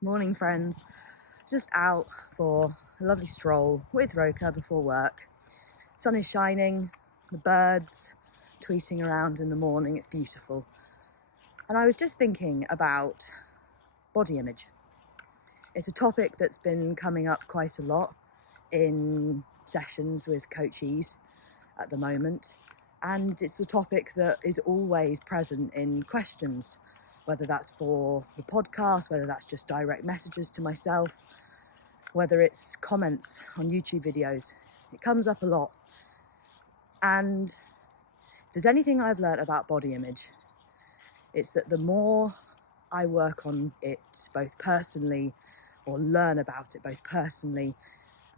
Morning, friends. Just out for a lovely stroll with Roka before work. Sun is shining, the birds tweeting around in the morning, it's beautiful. And I was just thinking about body image. It's a topic that's been coming up quite a lot in sessions with coachees at the moment. And it's a topic that is always present in questions, whether that's for the podcast, whether that's just direct messages to myself, whether it's comments on YouTube videos. It comes up a lot. And if there's anything I've learned about body image, it's that the more I work on it, both personally, or learn about it both personally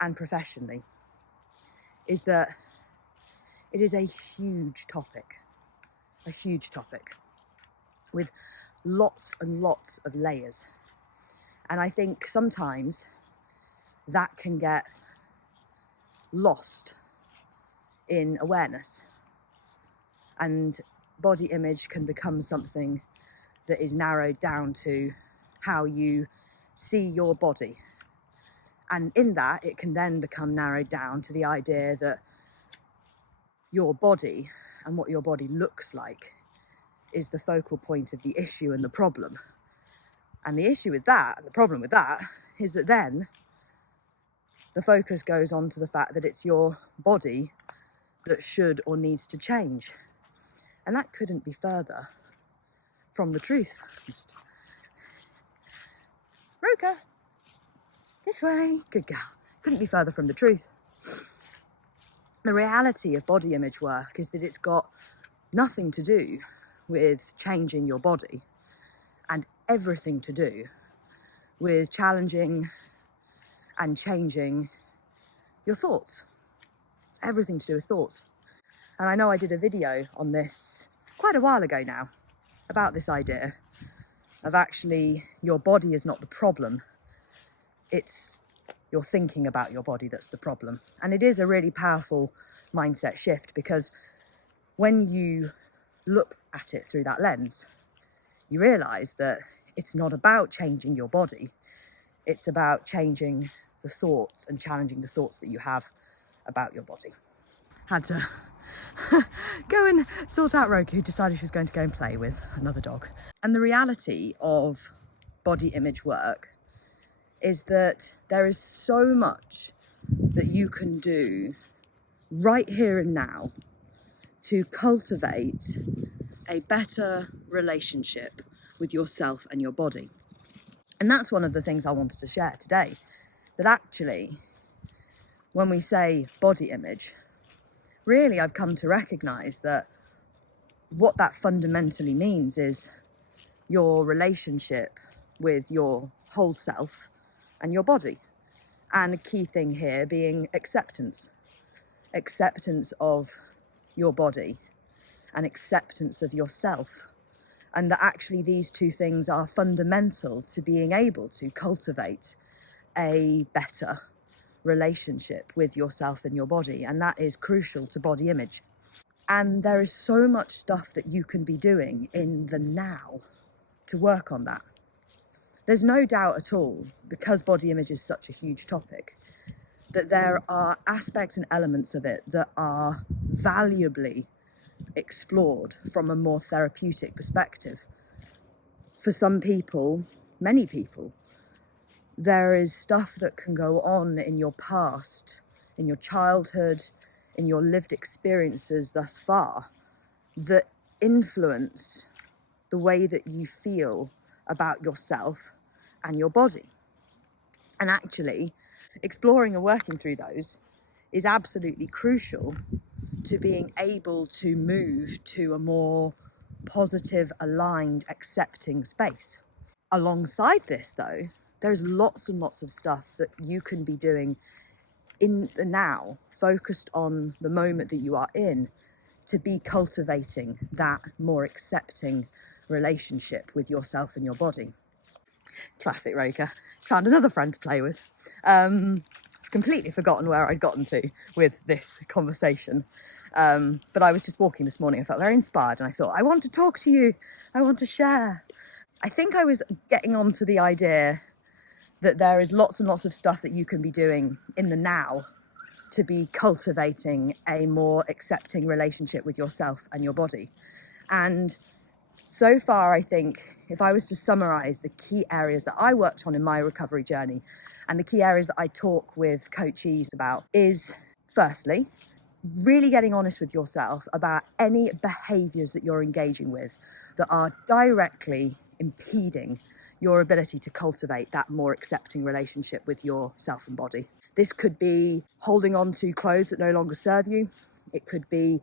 and professionally, is that it is a huge topic with lots and lots of layers. And I think sometimes that can get lost in awareness, and body image can become something that is narrowed down to how you see your body. And in that, it can then become narrowed down to the idea that your body and what your body looks like is the focal point of the issue and the problem. And the issue with that, and the problem with that, is that then the focus goes on to the fact that it's your body that should or needs to change. And that couldn't be further from the truth. Roka, this way, good girl. Couldn't be further from the truth. The reality of body image work is that it's got nothing to do with changing your body and everything to do with challenging and changing your thoughts. It's everything to do with thoughts. And I know I did a video on this quite a while ago now about this idea of actually your body is not the problem, it's your thinking about your body that's the problem. And it is a really powerful mindset shift, because when you look at it through that lens, you realise that it's not about changing your body, it's about changing the thoughts and challenging the thoughts that you have about your body. Had to go and sort out Roka, who decided she was going to go and play with another dog. And the reality of body image work is that there is so much that you can do right here and now to cultivate a better relationship with yourself and your body. And that's one of the things I wanted to share today, that actually when we say body image, really I've come to recognise that what that fundamentally means is your relationship with your whole self and your body. And a key thing here being acceptance of your body and acceptance of yourself. And that actually these two things are fundamental to being able to cultivate a better relationship with yourself and your body. And that is crucial to body image. And there is so much stuff that you can be doing in the now to work on that. There's no doubt at all, because body image is such a huge topic, that there are aspects and elements of it that are valuably explored from a more therapeutic perspective. For some people, many people, there is stuff that can go on in your past, in your childhood, in your lived experiences thus far, that influence the way that you feel about yourself and your body. And actually, exploring and working through those is absolutely crucial to being able to move to a more positive, aligned, accepting space. Alongside this, though, there's lots and lots of stuff that you can be doing in the now, focused on the moment that you are in, to be cultivating that more accepting relationship with yourself and your body. Classic Roka. Found another friend to play with. I've completely forgotten where I'd gotten to with this conversation. But I was just walking this morning. I felt very inspired and I thought, I want to talk to you. I want to share. I think I was getting onto the idea that there is lots and lots of stuff that you can be doing in the now to be cultivating a more accepting relationship with yourself and your body. And so far, I think if I was to summarize the key areas that I worked on in my recovery journey and the key areas that I talk with coachees about is, firstly, really getting honest with yourself about any behaviors that you're engaging with that are directly impeding your ability to cultivate that more accepting relationship with yourself and body. This could be holding on to clothes that no longer serve you. It could be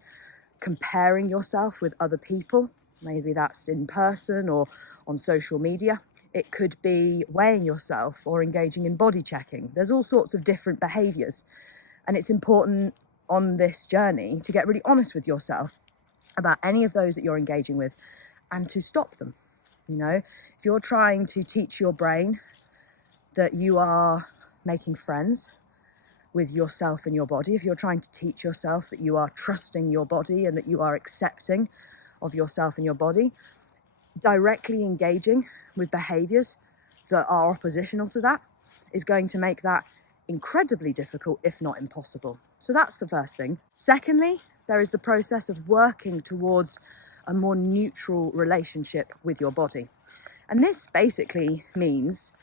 comparing yourself with other people. Maybe that's in person or on social media. It could be weighing yourself or engaging in body checking. There's all sorts of different behaviors. And it's important on this journey to get really honest with yourself about any of those that you're engaging with and to stop them. You know, if you're trying to teach your brain that you are making friends with yourself and your body, if you're trying to teach yourself that you are trusting your body and that you are accepting of yourself and your body, directly engaging with behaviors that are oppositional to that is going to make that incredibly difficult, if not impossible. So that's the first thing. Secondly, there is the process of working towards a more neutral relationship with your body. And this basically means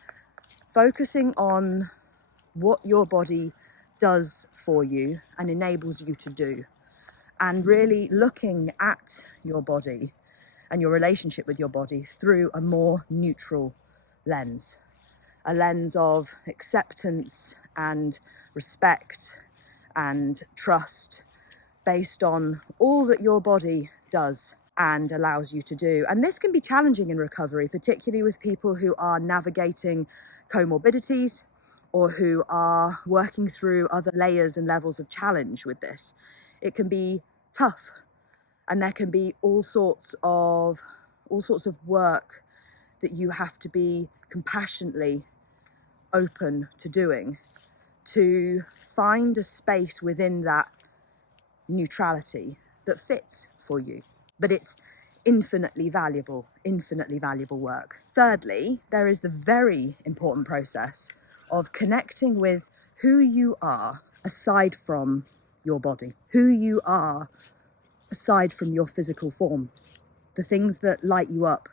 focusing on what your body does for you and enables you to do, and really looking at your body and your relationship with your body through a more neutral lens, a lens of acceptance and respect and trust based on all that your body does and allows you to do. And this can be challenging in recovery, particularly with people who are navigating comorbidities or who are working through other layers and levels of challenge with this. It can be tough, and there can be all sorts of work that you have to be compassionately open to doing to find a space within that neutrality that fits for you. But it's infinitely valuable work. Thirdly, there is the very important process of connecting with who you are aside from your body, who you are aside from your physical form, the things that light you up,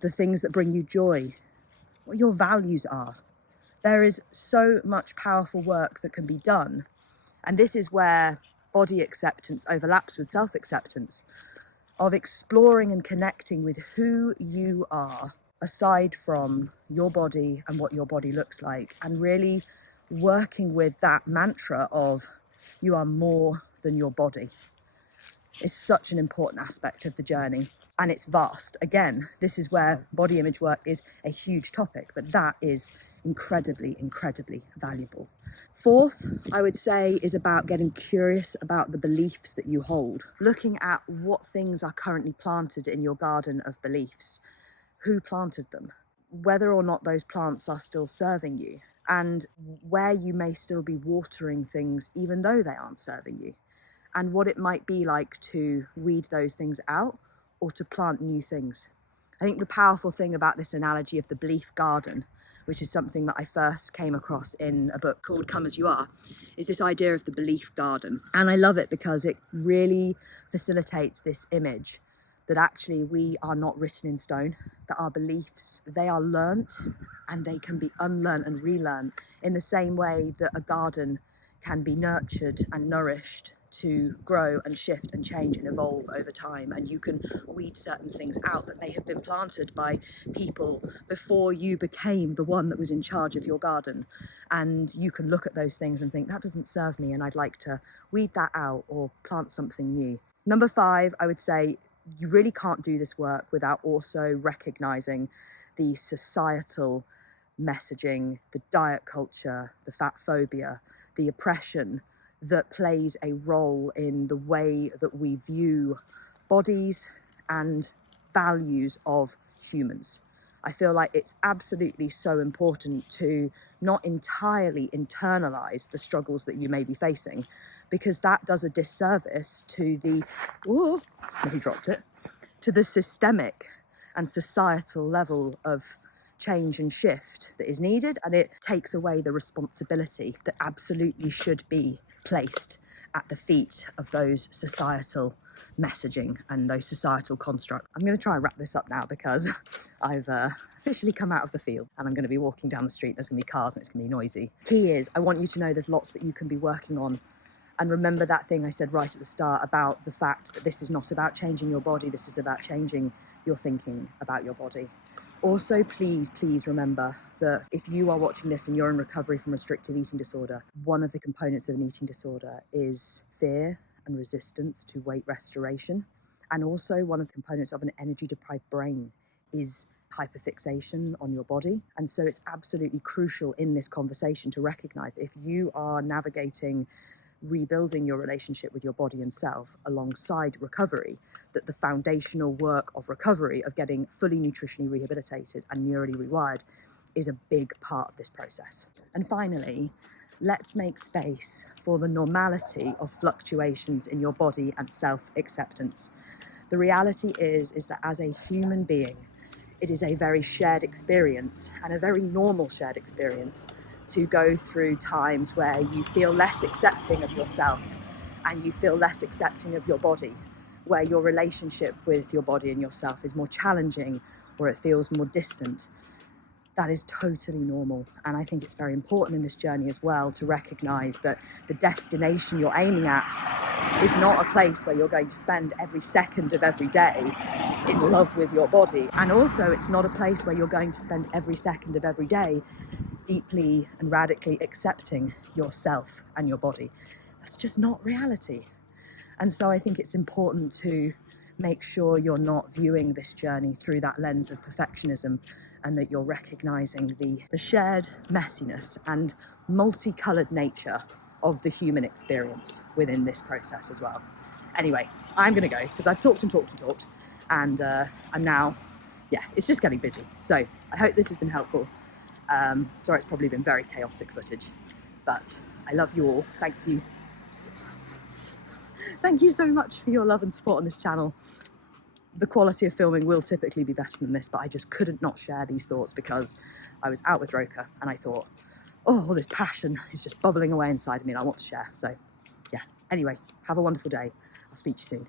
the things that bring you joy, what your values are. There is so much powerful work that can be done. And this is where body acceptance overlaps with self-acceptance, of exploring and connecting with who you are aside from your body and what your body looks like, and really working with that mantra of you are more than your body is such an important aspect of the journey. And it's vast. Again, this is where body image work is a huge topic, but that is incredibly valuable. Fourth, I would say, is about getting curious about the beliefs that you hold. Looking at what things are currently planted in your garden of beliefs, who planted them, whether or not those plants are still serving you, and where you may still be watering things even though they aren't serving you, and what it might be like to weed those things out or to plant new things. I think the powerful thing about this analogy of the belief garden, which is something that I first came across in a book called Come As You Are, is this idea of the belief garden. And I love it because it really facilitates this image that actually we are not written in stone, that our beliefs, they are learnt and they can be unlearned and relearned in the same way that a garden can be nurtured and nourished to grow and shift and change and evolve over time. And you can weed certain things out that may have been planted by people before you became the one that was in charge of your garden. And you can look at those things and think, that doesn't serve me, and I'd like to weed that out or plant something new. Number 5, I would say you really can't do this work without also recognizing the societal messaging, the diet culture, the fat phobia, the oppression that plays a role in the way that we view bodies and values of humans. I feel like it's absolutely so important to not entirely internalize the struggles that you may be facing, because that does a disservice to the, he dropped it, to the systemic and societal level of change and shift that is needed, and it takes away the responsibility that absolutely should be placed at the feet of those societal messaging and those societal constructs. I'm going to try and wrap this up now because I've officially come out of the field and I'm going to be walking down the street. There's going to be cars and it's going to be noisy. Key is, I want you to know there's lots that you can be working on. And remember that thing I said right at the start about the fact that this is not about changing your body, this is about changing your thinking about your body. Also, please remember that if you are watching this and you're in recovery from restrictive eating disorder, one of the components of an eating disorder is fear and resistance to weight restoration. And also one of the components of an energy deprived brain is hyperfixation on your body. And so it's absolutely crucial in this conversation to recognize that if you are navigating rebuilding your relationship with your body and self alongside recovery, that the foundational work of recovery, of getting fully nutritionally rehabilitated and neurally rewired, is a big part of this process. And finally, let's make space for the normality of fluctuations in your body and self-acceptance. The reality is that as a human being, it is a very shared experience and a very normal shared experience to go through times where you feel less accepting of yourself and you feel less accepting of your body, where your relationship with your body and yourself is more challenging or it feels more distant. That is totally normal. And I think it's very important in this journey as well to recognize that the destination you're aiming at is not a place where you're going to spend every second of every day in love with your body. And also it's not a place where you're going to spend every second of every day deeply and radically accepting yourself and your body. That's just not reality. And so I think it's important to make sure you're not viewing this journey through that lens of perfectionism, and that you're recognizing the shared messiness and multicolored nature of the human experience within this process as well. Anyway, I'm gonna go because I've talked and I'm now, it's just getting busy. So I hope this has been helpful. Sorry, it's probably been very chaotic footage, but I love you all. Thank you. Thank you so much for your love and support on this channel. The quality of filming will typically be better than this, but I just couldn't not share these thoughts because I was out with Roka and I thought, oh, all this passion is just bubbling away inside of me and I want to share. So yeah, anyway, have a wonderful day. I'll speak to you soon.